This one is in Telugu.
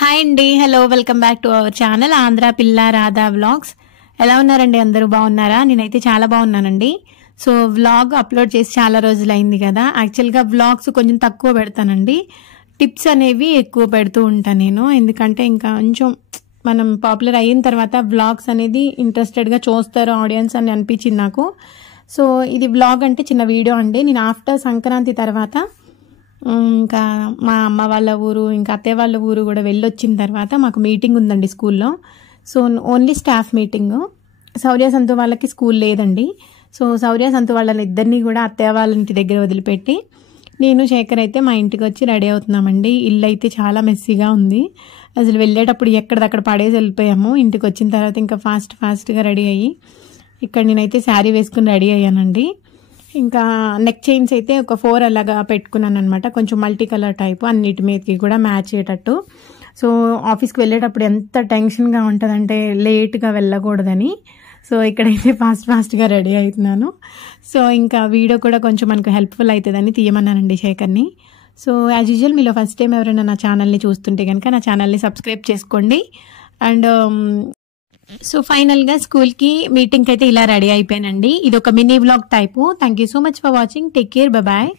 హాయ్ అండి, hello, welcome back to our channel Andhra పిల్ల రాధా వ్లాగ్స్. ఎలా ఉన్నారండి? అందరూ బాగున్నారా? నేనైతే చాలా బాగున్నానండి. సో వ్లాగ్ అప్లోడ్ చేసి చాలా రోజులు అయింది కదా. యాక్చువల్గా వ్లాగ్స్ కొంచెం తక్కువ పెడతానండి, టిప్స్ అనేవి ఎక్కువ పెడుతూ ఉంటాను నేను. ఎందుకంటే ఇంకా కొంచెం మనం పాపులర్ అయిన తర్వాత వ్లాగ్స్ అనేది ఇంట్రెస్టెడ్గా చూస్తారు ఆడియన్స్ అని అనిపించింది నాకు. సో ఇది వ్లాగ్ అంటే చిన్న వీడియో అండి. నేను ఆఫ్టర్ సంక్రాంతి తర్వాత ఇంకా మా అమ్మ వాళ్ళ ఊరు ఇంకా అత్తయ్య వాళ్ళ ఊరు కూడా వెళ్ళొచ్చిన తర్వాత మాకు మీటింగ్ ఉందండి స్కూల్లో. So only staff meeting. Shaurya Santhu వాళ్ళకి స్కూల్ లేదండి. సో శౌర్య సంతు వాళ్ళని ఇద్దరిని కూడా అత్తయ్య వాళ్ళ ఇంటి దగ్గర వదిలిపెట్టి నేను శేఖర్ అయితే మా ఇంటికి వచ్చి రెడీ అవుతున్నామండి. ఇల్లు అయితే చాలా మెస్సీగా ఉంది. అసలు వెళ్ళేటప్పుడు ఎక్కడిదక్కడ పడేసి వెళ్ళిపోయాము. ఇంటికి వచ్చిన తర్వాత ఇంకా ఫాస్ట్గా రెడీ అయ్యి ఇక్కడ నేనైతే శారీ వేసుకుని రెడీ అయ్యానండి. ఇంకా నెక్ చైన్స్ అయితే ఒక 4 అలాగా పెట్టుకున్నాను అనమాట, కొంచెం మల్టీ కలర్ టైపు, అన్నిటి మీదకి కూడా మ్యాచ్ అయ్యేటట్టు. సో ఆఫీస్కి వెళ్ళేటప్పుడు ఎంత టెన్షన్గా ఉంటుందంటే లేట్గా వెళ్ళకూడదని. సో ఇక్కడైతే ఫాస్ట్గా రెడీ అవుతున్నాను. సో ఇంకా వీడియో కూడా కొంచెం మనకు హెల్ప్ఫుల్ అవుతుందని తీయమన్నానండి శేఖర్ని. సో యాజ్ యూజువల్ మీలో ఫస్ట్ టైం ఎవరైనా నా ఛానల్ని చూస్తుంటే కనుక నా ఛానల్ని సబ్స్క్రైబ్ చేసుకోండి. అండ్ సో ఫైనల్గా స్కూల్కి మీటింగ్కి అయితే ఇలా రెడీ అయిపోయానండి. ఇది ఒక mini vlog type. Thank you so much for watching. Take care, bye.